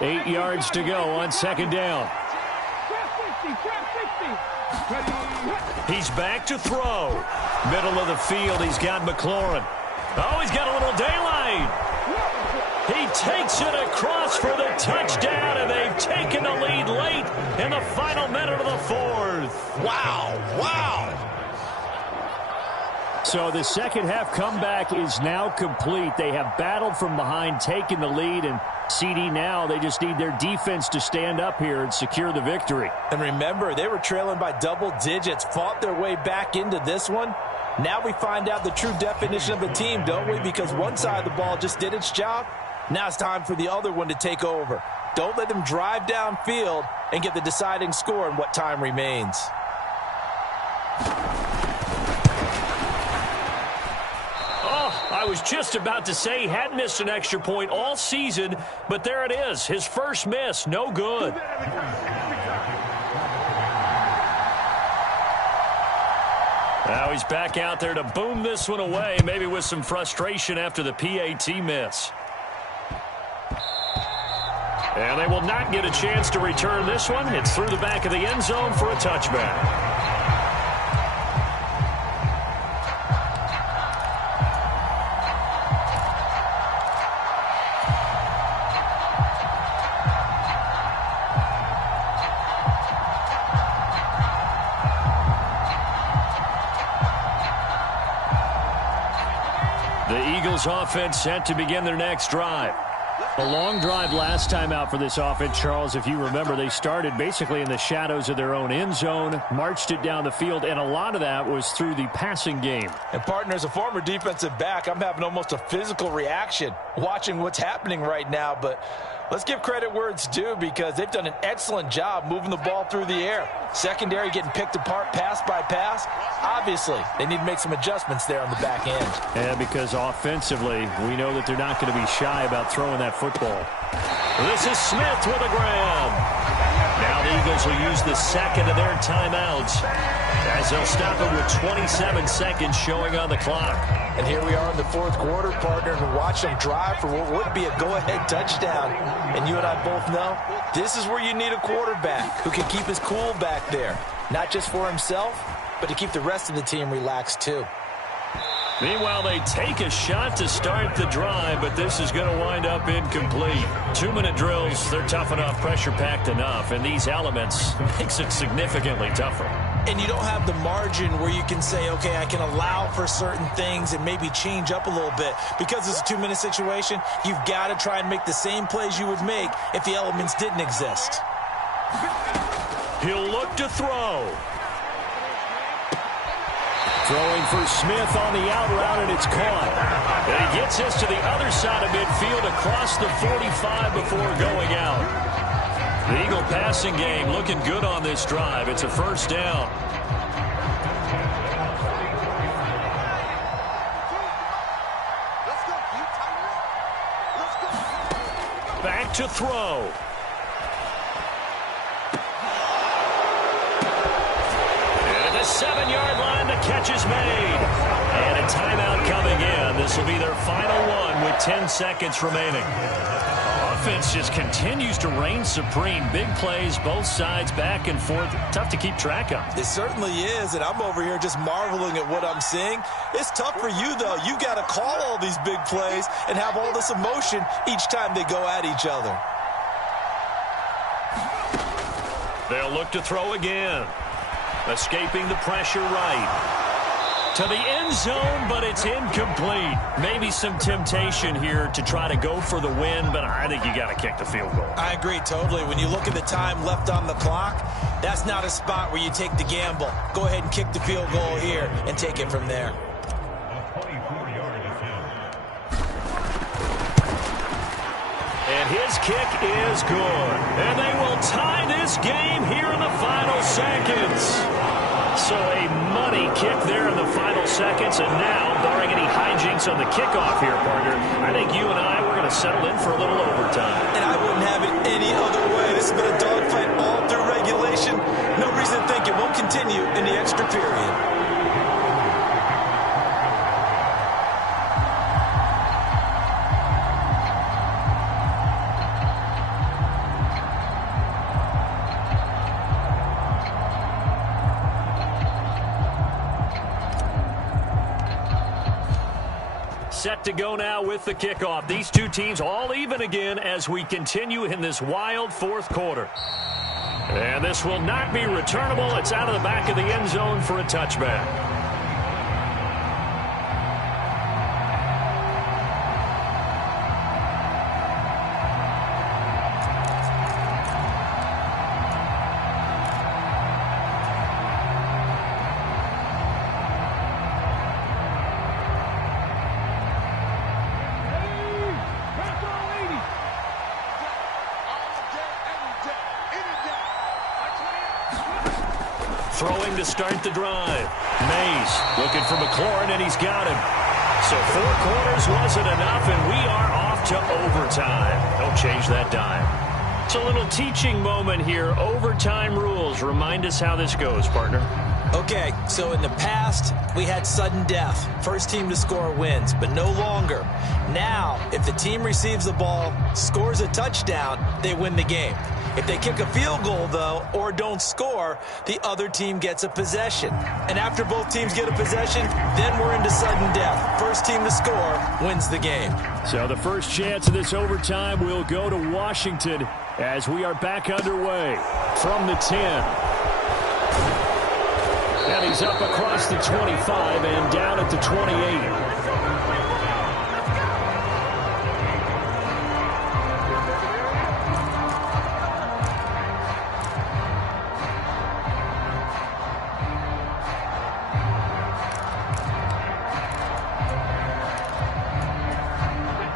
Eight yards to go on 2nd down. He's back to throw. Middle of the field, he's got McLaurin. Oh, he's got a little daylight. takes it across for the touchdown, and they've taken the lead late in the final minute of the fourth. Wow, wow. So the second half comeback is now complete. They have battled from behind, taken the lead, and CD now, they just need their defense to stand up here and secure the victory. And remember, they were trailing by double digits, fought their way back into this one. Now we find out the true definition of a team, don't we? Because one side of the ball just did its job. Now it's time for the other one to take over. Don't let them drive downfield and get the deciding score in what time remains. I was just about to say he hadn't missed an extra point all season, but there it is. His first miss, no good. Now he's back out there to boom this one away, maybe with some frustration after the PAT miss. And they will not get a chance to return this one. It's through the back of the end zone for a touchback. The Eagles offense set to begin their next drive. A long drive last time out for this offense, Charles. If you remember, they started basically in the shadows of their own end zone, marched it down the field, and a lot of that was through the passing game. And, partner, as a former defensive back, I'm having almost a physical reaction watching what's happening right now. But let's give credit where it's due because they've done an excellent job moving the ball through the air. Secondary getting picked apart pass by pass. Obviously, they need to make some adjustments there on the back end. Yeah, because offensively, we know that they're not going to be shy about throwing that football. This is Smith with a grab. Now the Eagles will use the second of their timeouts as they'll stop it with 27 seconds showing on the clock. And here we are in the fourth quarter, partner, and watch them drive for what would be a go-ahead touchdown. And you and I both know this is where you need a quarterback who can keep his cool back there, not just for himself, but to keep the rest of the team relaxed too. Meanwhile, they take a shot to start the drive, but this is going to wind up incomplete. 2-minute drills, they're tough enough, pressure-packed enough, and these elements makes it significantly tougher. And you don't have the margin where you can say, okay, I can allow for certain things and maybe change up a little bit. Because it's a 2-minute situation, you've got to try and make the same plays you would make if the elements didn't exist. He'll look to throw. Throwing for Smith on the out route, and it's caught. And he gets this to the other side of midfield across the 45 before going out. The Eagle passing game looking good on this drive. It's a first down. Back to throw. And at the 7-yard line, the catch is made. And a timeout coming in. This will be their final one with 10 seconds remaining. Offense just continues to reign supreme. Big plays, both sides, back and forth. Tough to keep track of. It certainly is, and I'm over here just marveling at what I'm seeing. It's tough for you, though. You got to call all these big plays and have all this emotion each time they go at each other. They'll look to throw again. Escaping the pressure right. To the end zone, but it's incomplete. Maybe some temptation here to try to go for the win, but I think you got to kick the field goal. I agree totally. When you look at the time left on the clock, that's not a spot where you take the gamble. Go ahead and kick the field goal here and take it from there. And his kick is good. And they will tie this game here in the final seconds. So a money kick there in the final seconds. And now, barring any hijinks on the kickoff here, partner, I think you and I, we're going to settle in for a little overtime. And I wouldn't have it any other way. This has been a dogfight all through regulation. No reason to think it won't continue in the extra period. set to go now with the kickoff. These two teams all even again as we continue in this wild fourth quarter. And this will not be returnable. It's out of the back of the end zone for a touchback. Throwing to start the drive. Mays looking for McLaurin, and he's got him. So 4 quarters wasn't enough, and we are off to overtime. Don't change that dime. It's a little teaching moment here. Overtime rules. Remind us how this goes, partner. Okay, so in the past, we had sudden death. First team to score wins, but no longer. Now, if the team receives the ball, scores a touchdown, they win the game. If they kick a field goal, though, or don't score, the other team gets a possession. And after both teams get a possession, then we're into sudden death. First team to score wins the game. So the first chance of this overtime will go to Washington as we are back underway from the 10. And he's up across the 25 and down at the 28.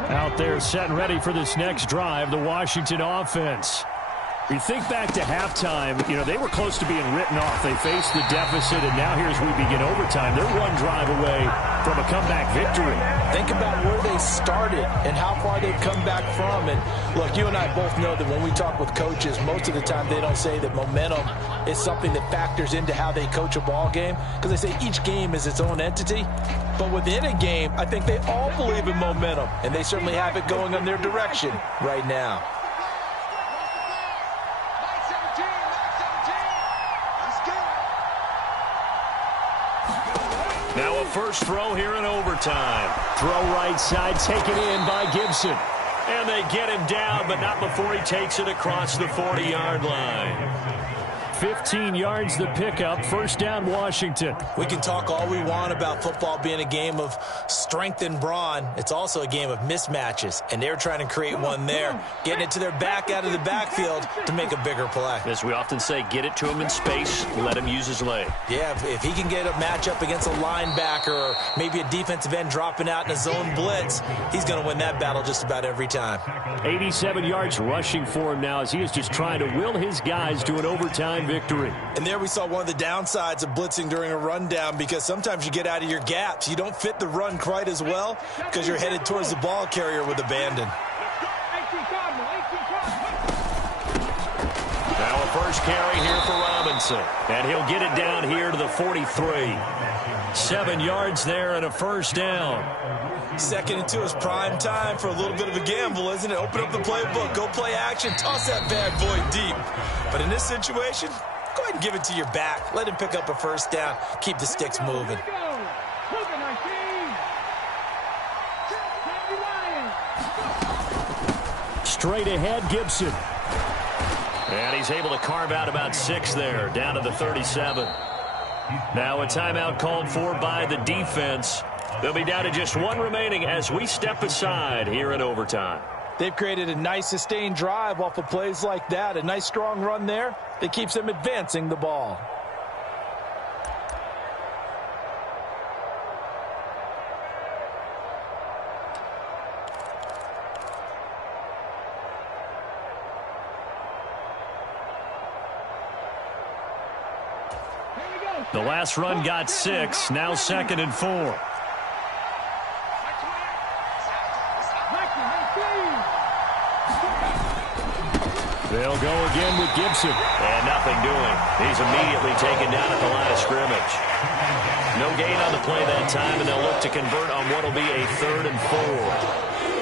Out there set and ready for this next drive, the Washington offense. You think back to halftime, they were close to being written off. They faced the deficit, and now here's we begin overtime. They're one drive away from a comeback victory. Think about where they started and how far they've come back from. And look, you and I both know that when we talk with coaches, most of the time they don't say that momentum is something that factors into how they coach a ball game, because they say each game is its own entity. But within a game, I think they all believe in momentum, and they certainly have it going in their direction right now. Now a first throw here in overtime. Throw right side, taken in by Gibson. And they get him down, but not before he takes it across the 40-yard line. 15 yards the pickup. First down, Washington. We can talk all we want about football being a game of strength and brawn. It's also a game of mismatches, and they're trying to create one there, getting it to their back out of the backfield to make a bigger play. As we often say, get it to him in space, let him use his leg. Yeah, if he can get a matchup against a linebacker or maybe a defensive end dropping out in a zone blitz, he's going to win that battle just about every time. 87 yards rushing for him now as he is just trying to will his guys to an overtime victory. And there we saw one of the downsides of blitzing during a rundown, because sometimes you get out of your gaps. You don't fit the run quite as well because you're headed towards the ball carrier with abandon. Now a first carry here for Robinson. And he'll get it down here to the 43. 7 yards there and a first down. 2nd and 2 is prime time for a little bit of a gamble, isn't it? Open up the playbook, go play action, toss that bad boy deep. But in this situation, go ahead and give it to your back. Let him pick up a first down. Keep the sticks moving. Straight ahead, Gibson. And he's able to carve out about 6 there, down to the 37. Now a timeout called for by the defense. They'll be down to just 1 remaining as we step aside here in overtime. They've created a nice sustained drive off of plays like that. A nice strong run there that keeps them advancing the ball. The last run got 6, now 2nd and 4. They'll go again with Gibson. And nothing doing. He's immediately taken down at the line of scrimmage. No gain on the play that time, and they'll look to convert on what will be a 3rd and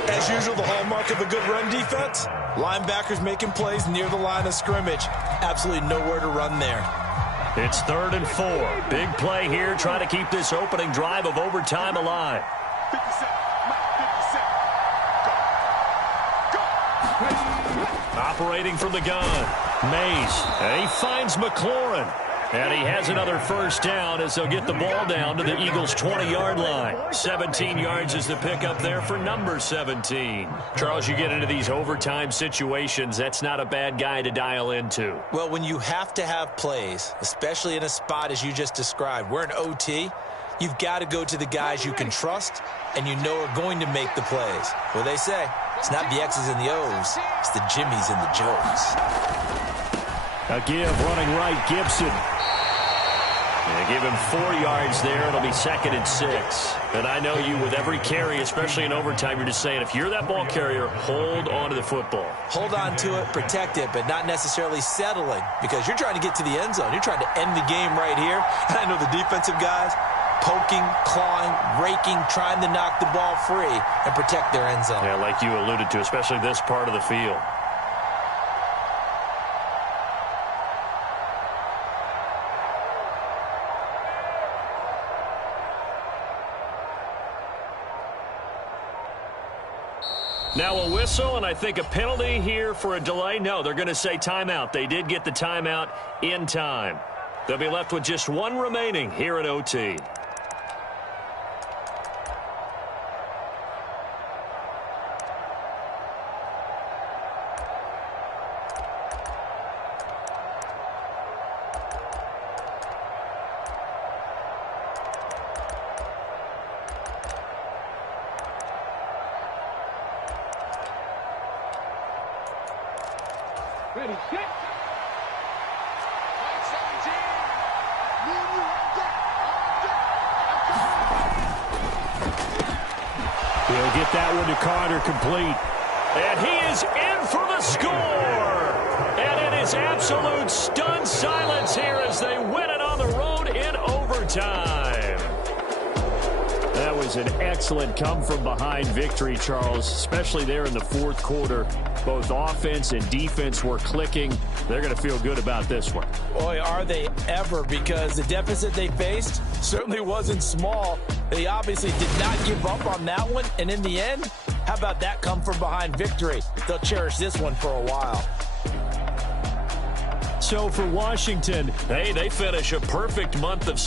4. As usual, the hallmark of a good run defense, linebackers making plays near the line of scrimmage. Absolutely nowhere to run there. It's 3rd and 4. Big play here, trying to keep this opening drive of overtime alive. 57. Operating from the gun, Mays. And he finds McLaurin. And he has another first down as they'll get the ball down to the Eagles' 20-yard line. 17 yards is the pickup there for number 17. Charles, you get into these overtime situations, that's not a bad guy to dial into. Well, when you have to have plays, especially in a spot as you just described, we're in OT, you've got to go to the guys you can trust and you know are going to make the plays. Well, they say it's not the X's and the O's, it's the Jimmies and the Joes. A give running right, Gibson. They give him 4 yards there. It'll be 2nd and 6. And I know you, with every carry, especially in overtime, you're just saying, if you're that ball carrier, hold on to the football. Hold on to it, protect it, but not necessarily settling, because you're trying to get to the end zone. You're trying to end the game right here. And I know the defensive guys poking, clawing, raking, trying to knock the ball free and protect their end zone. Yeah, like you alluded to, especially this part of the field. Now a whistle, and I think a penalty here for a delay. No, they're going to say timeout. They did get the timeout in time. They'll be left with just one remaining here at OT. Ready, hit! He'll get that one to Carter complete. And he is in for the score. And it is absolute stunned silence here as they win it on the road in overtime. That was an excellent come-from-behind victory, Charles, especially there in the fourth quarter. Both offense and defense were clicking. They're going to feel good about this one. Boy, are they ever, because the deficit they faced certainly wasn't small. They obviously did not give up on that one, and in the end, how about that come-from-behind victory? They'll cherish this one for a while. So for Washington, hey, they finish a perfect month of